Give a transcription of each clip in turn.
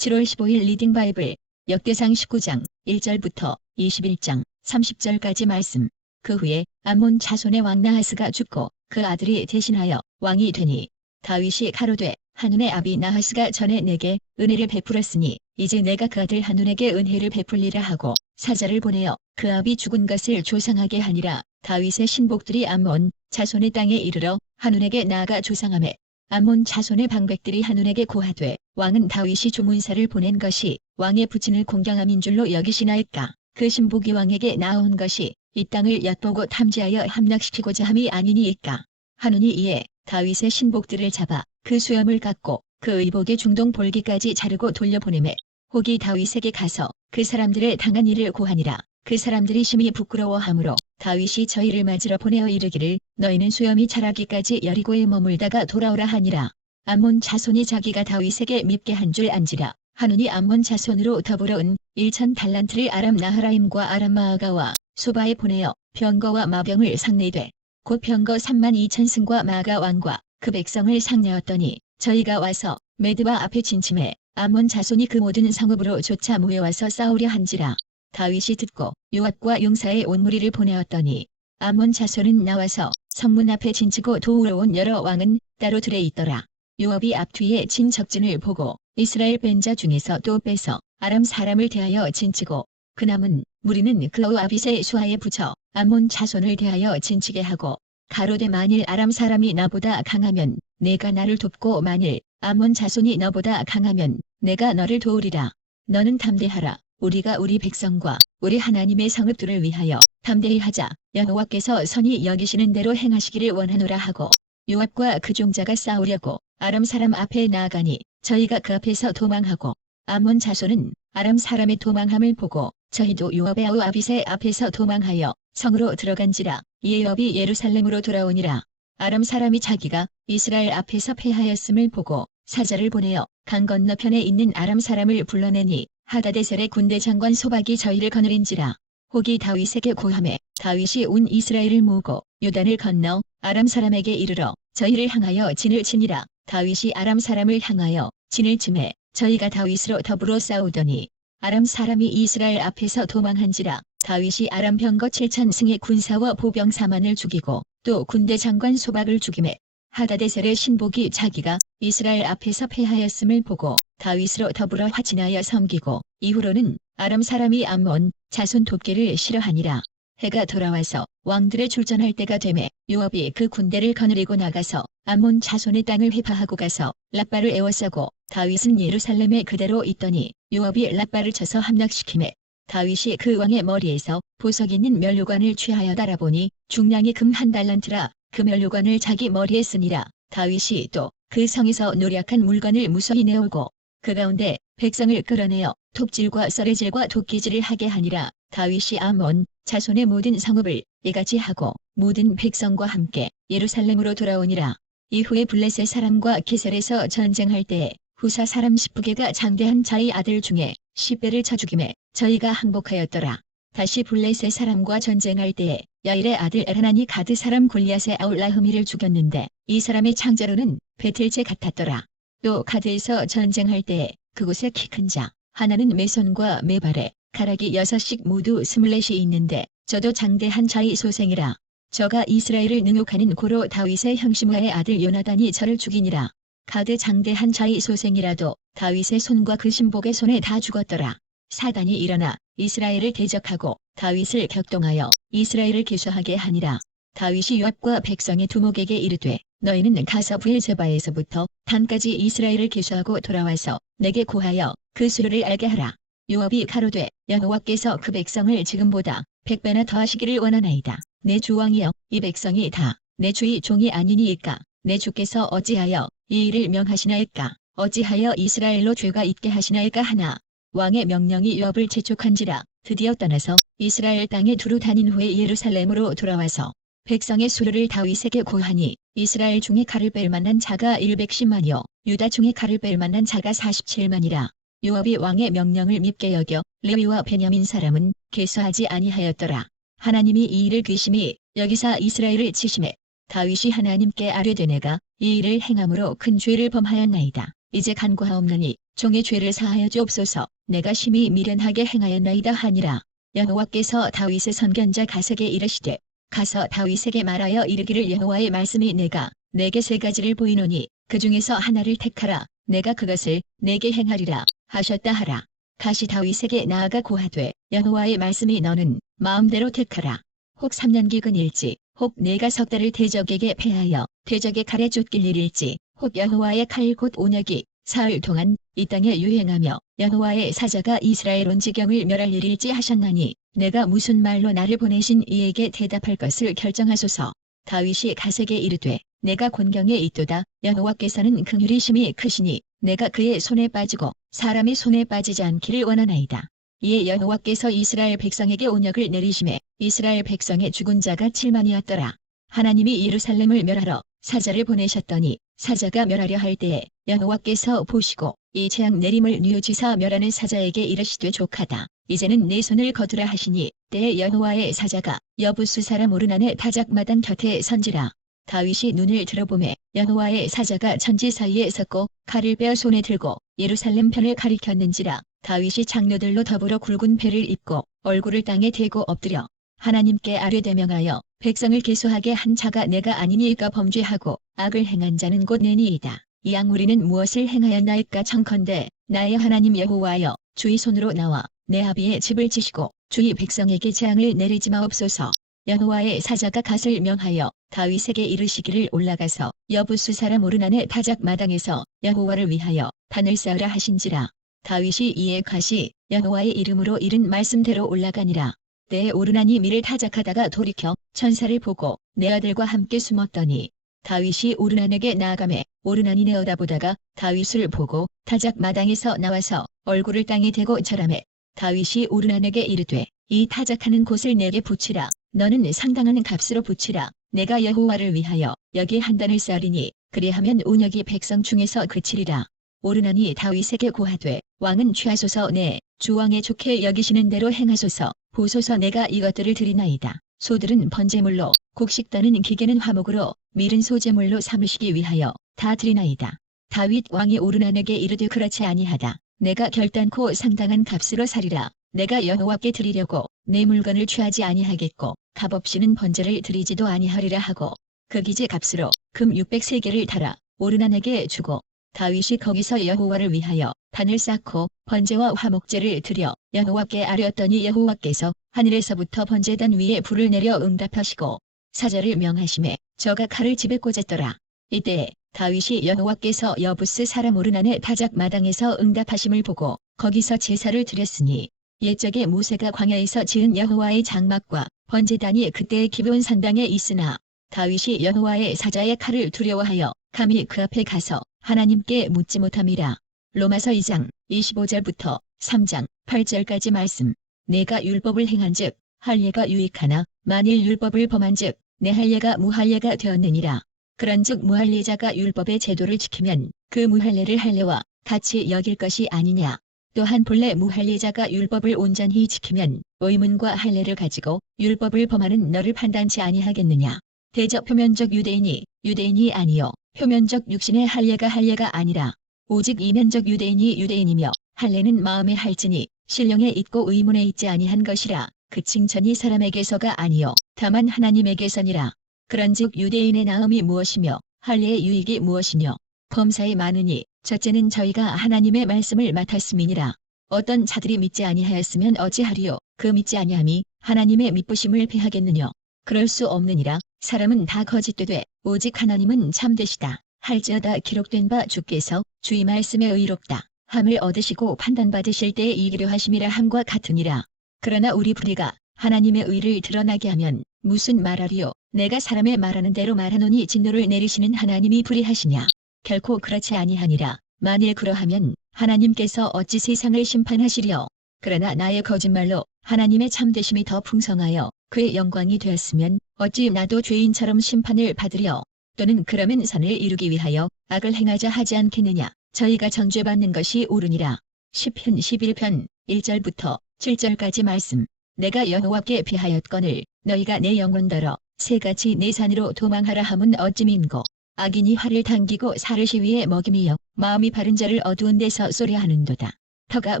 7월 15일 리딩 바이블 역대상 19장 1절부터 21장 30절까지 말씀. 그 후에 암몬 자손의 왕 나하스가 죽고 그 아들이 대신하여 왕이 되니 다윗이 가로되 한눈의 아비 나하스가 전에 내게 은혜를 베풀었으니 이제 내가 그 아들 한눈에게 은혜를 베풀리라 하고 사자를 보내어 그 아비 죽은 것을 조상하게 하니라. 다윗의 신복들이 암몬 자손의 땅에 이르러 한눈에게 나아가 조상하매 암몬 자손의 방백들이 한눈에게 고하되 왕은 다윗이 조문사를 보낸 것이 왕의 부친을 공경함인 줄로 여기시나이까. 그 신복이 왕에게 나온 것이 이 땅을 엿보고 탐지하여 함락시키고자 함이 아니니이까. 한눈이 이에 다윗의 신복들을 잡아 그 수염을 깎고 그 의복의 중동 볼기까지 자르고 돌려보내매 혹이 다윗에게 가서 그 사람들의 당한 일을 고하니라. 그 사람들이 심히 부끄러워하므로 다윗이 저희를 맞으러 보내어 이르기를 너희는 수염이 자라기까지 여리고에 머물다가 돌아오라 하니라. 암몬 자손이 자기가 다윗에게 밉게 한 줄 안지라. 한눈이 암몬 자손으로 더불어 은 1,000달란트를 아람 나하라임과 아람 마아가와 소바에 보내어 병거와 마병을 상내되 곧 병거 32,000승과 마아가 왕과 그 백성을 상내었더니 저희가 와서 메드바 앞에 진침해 암몬 자손이 그 모든 성읍으로 조차 모여와서 싸우려 한지라. 다윗이 듣고 요압과 용사의 온 무리를 보내었더니 암몬 자손은 나와서 성문 앞에 진치고 도우러 온 여러 왕은 따로 들에 있더라. 요압이 앞뒤에 진 적진을 보고 이스라엘 뺀 자 중에서 또 빼서 아람 사람을 대하여 진치고 그 남은 무리는 그 아빗의 수하에 붙여 암몬 자손을 대하여 진치게 하고 가로되 만일 아람 사람이 나보다 강하면 내가 나를 돕고 만일 암몬 자손이 너보다 강하면 내가 너를 도우리라. 너는 담대하라. 우리가 우리 백성과 우리 하나님의 성읍들을 위하여 담대히 하자. 여호와께서 선히 여기시는 대로 행하시기를 원하노라 하고 요압과 그 종자가 싸우려고 아람 사람 앞에 나아가니 저희가 그 앞에서 도망하고 암몬 자손은 아람 사람의 도망함을 보고 저희도 요압의 아우 아빗의 앞에서 도망하여 성으로 들어간지라. 이에 요압이 예루살렘으로 돌아오니라. 아람 사람이 자기가 이스라엘 앞에서 패하였음을 보고 사자를 보내어 강 건너편에 있는 아람 사람을 불러내니 하다데셀의 군대 장관 소박이 저희를 거느린지라. 혹이 다윗에게 고하매 다윗이 온 이스라엘을 모으고 요단을 건너 아람 사람에게 이르러 저희를 향하여 진을 치니라. 다윗이 아람 사람을 향하여 진을 치매 저희가 다윗으로 더불어 싸우더니 아람 사람이 이스라엘 앞에서 도망한지라. 다윗이 아람 병거 7,000승의 군사와 보병 4만을 죽이고 또 군대 장관 소박을 죽이매 하다데셀의 신복이 자기가 이스라엘 앞에서 패하였음을 보고 다윗으로 더불어 화친하여 섬기고 이후로는 아람 사람이 암몬 자손 돕기를 싫어하니라. 해가 돌아와서 왕들의 출전할 때가 되매 요압이 그 군대를 거느리고 나가서 암몬 자손의 땅을 회파하고 가서 랍바를 에워싸고 다윗은 예루살렘에 그대로 있더니 요압이 랍바를 쳐서 함락시키매 다윗이 그 왕의 머리에서 보석 있는 면류관을 취하여 달아보니 중량이 금 1달란트라. 그 면류관을 자기 머리에 쓰니라. 다윗이 또 그 성에서 노략한 물건을 무수히 내오고 그 가운데 백성을 끌어내어 톱질과 썰애질과 도끼질을 하게 하니라. 다윗이 암몬 자손의 모든 성읍을 이같이 하고 모든 백성과 함께 예루살렘으로 돌아오니라. 이후에 블레셋 사람과 게셀에서 전쟁할 때에 후사 사람 십부게가 장대한 자의 아들 중에 10배를 쳐 죽임에 저희가 항복하였더라. 다시 블레셋 사람과 전쟁할 때에 야일의 아들 엘하난이 가드 사람 골리앗의 아울 라흐미를 죽였는데 이 사람의 창자로는 베틀제 같았더라. 또 가드에서 전쟁할 때에 그곳에 키 큰 자 하나는 메손과 메발에 가락이 6씩 모두 24이 있는데 저도 장대한 자의 소생이라. 저가 이스라엘을 능욕하는 고로 다윗의 형시무아의 아들 요나단이 저를 죽이니라. 가드 장대한 자의 소생이라도 다윗의 손과 그 신복의 손에 다 죽었더라. 사단이 일어나 이스라엘을 대적하고 다윗을 격동하여 이스라엘을 괴수하게 하니라. 다윗이 요압과 백성의 두목에게 이르되 너희는 가서 브엘제바에서부터 단까지 이스라엘을 괴수하고 돌아와서 내게 고하여 그 수를 알게 하라. 요압이 가로되 여호와께서 그 백성을 지금보다 100배나 더하시기를 원하나이다. 내 주 왕이여 이 백성이 다 내 주의 종이 아니니이까 내 주께서 어찌하여 이 일을 명하시나이까. 어찌하여 이스라엘로 죄가 있게 하시나이까 하나. 왕의 명령이 요압을 재촉한지라. 드디어 떠나서 이스라엘 땅에 두루 다닌 후에 예루살렘으로 돌아와서 백성의 수를 다윗에게 고하니 이스라엘 중에 칼을 뺄 만한 자가 110만이요 유다 중에 칼을 뺄 만한 자가 47만이라. 요압이 왕의 명령을 밉게 여겨 레위와 베냐민 사람은 계수하지 아니하였더라. 하나님이 이 일을 귀심히 여기사 이스라엘을 치심해 다윗이 하나님께 아뢰되 내가 이 일을 행함으로 큰 죄를 범하였나이다. 이제 간구하옵나니 종의 죄를 사하여 주옵소서. 내가 심히 미련하게 행하였나이다 하니라. 여호와께서 다윗의 선견자 갓에게 이르시되 가서 다윗에게 말하여 이르기를 여호와의 말씀이 내가 내게 세 가지를 보이노니 그 중에서 하나를 택하라. 내가 그것을 내게 행하리라 하셨다 하라. 갓이 다윗에게 나아가 고하되 여호와의 말씀이 너는 마음대로 택하라. 혹 3년 기근일지 혹 내가 석 달을 대적에게 패하여 대적의 칼에 쫓길 일일지 혹 여호와의 칼 곧 온역이 사흘 동안 이 땅에 유행하며 여호와의 사자가 이스라엘 온 지경을 멸할 일일지 하셨나니 내가 무슨 말로 나를 보내신 이에게 대답할 것을 결정하소서. 다윗이 갓에게 이르되 내가 곤경에 있도다. 여호와께서는 긍휼이 심히 크시니 내가 그의 손에 빠지고 사람의 손에 빠지지 않기를 원하나이다. 이에 여호와께서 이스라엘 백성에게 온역을 내리심에 이스라엘 백성의 죽은 자가 7만이었더라. 하나님이 예루살렘을 멸하러 사자를 보내셨더니 사자가 멸하려 할 때에 여호와께서 보시고 이 재앙 내림을 뉘우치사 멸하는 사자에게 이르시되 족하다. 이제는 내 손을 거두라 하시니 때에 여호와의 사자가 여부수 사람 오르난의 타작마당 곁에 선지라. 다윗이 눈을 들어보매 여호와의 사자가 천지 사이에 섰고 칼을 빼어 손에 들고 예루살렘 편을 가리켰는지라. 다윗이 장로들로 더불어 굵은 배를 입고 얼굴을 땅에 대고 엎드려 하나님께 아뢰되 명하여 백성을 계수하게 한 자가 내가 아니니이까 범죄하고 악을 행한 자는 곧 내니이다. 이양 우리는 무엇을 행하였나이까 청컨대 나의 하나님 여호와여 주의 손으로 나와 내 아비의 집을 치시고 주의 백성에게 재앙을 내리지 마옵소서. 여호와의 사자가 갓을 명하여 다윗에게 이르시기를 올라가서 여부수 사람 오르난의 타작 마당에서 여호와를 위하여 단을 쌓으라 하신지라. 다윗이 이에 갓이 여호와의 이름으로 이른 말씀대로 올라가니라. 때에 오르난이 미를 타작하다가 돌이켜 천사를 보고 내 아들과 함께 숨었더니 다윗이 오르난에게 나아가매 오르난이 내어다보다가 다윗을 보고 타작 마당에서 나와서 얼굴을 땅에 대고 절하매 다윗이 오르난에게 이르되 이 타작하는 곳을 내게 붙이라. 너는 상당한 값으로 붙이라. 내가 여호와를 위하여 여기 한 단을 쌓으리니 그리하면 온역이 백성 중에서 그치리라. 오르난이 다윗에게 고하되 왕은 취하소서. 내 주왕의 좋게 여기시는 대로 행하소서. 보소서. 내가 이것들을 드리나이다. 소들은 번제물로 곡식단은 기계는 화목으로 밀은 소제물로 삼으시기 위하여 다 드리나이다. 다윗 왕이 오르난에게 이르되 그렇지 아니하다. 내가 결단코 상당한 값으로 사리라. 내가 여호와께 드리려고 내 물건을 취하지 아니하겠고 값없이는 번제를 드리지도 아니하리라 하고 그 기재 값으로 금 600세겔을 달아 오르난에게 주고 다윗이 거기서 여호와를 위하여 단을 쌓고 번제와 화목제를 드려 여호와께 아뢰었더니 여호와께서 하늘에서부터 번제단 위에 불을 내려 응답하시고 사자를 명하심에 저가 칼을 집에 꽂았더라. 이때에 다윗이 여호와께서 여부스 사람 오르난의 타작 마당에서 응답하심을 보고 거기서 제사를 드렸으니 옛적에 모세가 광야에서 지은 여호와의 장막과 번제단이 그때의 기브온 산당에 있으나 다윗이 여호와의 사자의 칼을 두려워하여 감히 그 앞에 가서 하나님께 묻지 못함이라. 로마서 2장 25절부터 3장 8절까지 말씀. 내가 율법을 행한즉 할례가 유익하나 만일 율법을 범한즉 내 할례가 무할례가 되었느니라. 그런즉 무할례자가 율법의 제도를 지키면 그 무할례를 할례와 같이 여길 것이 아니냐. 또한 본래 무할례자가 율법을 온전히 지키면 의문과 할례를 가지고 율법을 범하는 너를 판단치 아니하겠느냐. 대저 표면적 유대인이 아니요 표면적 육신의 할례가 아니라 오직 이면적 유대인이 유대인이며 할례는 마음에 할지니 신령에 있고 의문에 있지 아니한 것이라. 그 칭찬이 사람에게서가 아니요 다만 하나님에게서니라. 그런즉 유대인의 나음이 무엇이며 할례의 유익이 무엇이뇨. 범사에 많으니 첫째는 저희가 하나님의 말씀을 맡았음이니라. 어떤 자들이 믿지 아니하였으면 어찌하리요. 그 믿지 아니함이 하나님의 믿부심을 패하겠느뇨. 그럴 수 없느니라. 사람은 다 거짓되되 오직 하나님은 참되시다. 할지어다 기록된 바 주께서 주의 말씀에 의롭다 함을 얻으시고 판단받으실 때에 이기려 하심이라 함과 같으니라. 그러나 우리 불의가 하나님의 의를 드러나게 하면 무슨 말하리요. 내가 사람의 말하는 대로 말하노니 진노를 내리시는 하나님이 불의하시냐. 결코 그렇지 아니하니라. 만일 그러하면 하나님께서 어찌 세상을 심판하시리요. 그러나 나의 거짓말로 하나님의 참되심이 더 풍성하여 그의 영광이 되었으면 어찌 나도 죄인처럼 심판을 받으려. 또는 그러면 선을 이루기 위하여 악을 행하자 하지 않겠느냐. 저희가 정죄받는 것이 옳으니라. 시편 11편 1절부터 7절까지 말씀. 내가 여호와께 피하였거늘 너희가 내 영혼더러 새같이 내 산으로 도망하라 함은 어찌민고 악인이 활을 당기고 살을 시위에 먹임이여 마음이 바른 자를 어두운 데서 쏘려 하는도다. 터가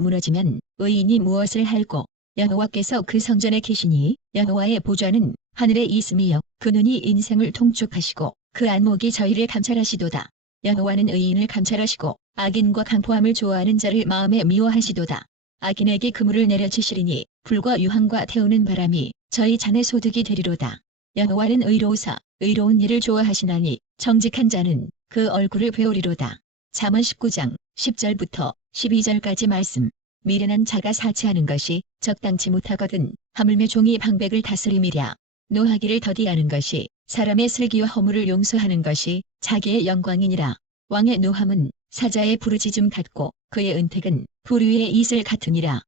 무너지면 의인이 무엇을 할꼬. 여호와께서 그 성전에 계시니 여호와의 보좌는 하늘에 있음이여 그 눈이 인생을 통촉하시고 그 안목이 저희를 감찰하시도다. 여호와는 의인을 감찰하시고 악인과 강포함을 좋아하는 자를 마음에 미워하시도다. 악인에게 그물을 내려치시리니 불과 유황과 태우는 바람이 저희 잔의 소득이 되리로다. 여호와는 의로우사 의로운 일을 좋아하시나니 정직한 자는 그 얼굴을 배우리로다. 잠언 19장 10절부터 12절까지 말씀. 미련한 자가 사치하는 것이 적당치 못하거든 하물며 종이 방백을 다스림이랴. 노하기를 더디하는 것이 사람의 슬기와 허물을 용서하는 것이 자기의 영광이니라. 왕의 노함은 사자의 부르짖음 같고 그의 은택은 부류의 이슬 같으니라.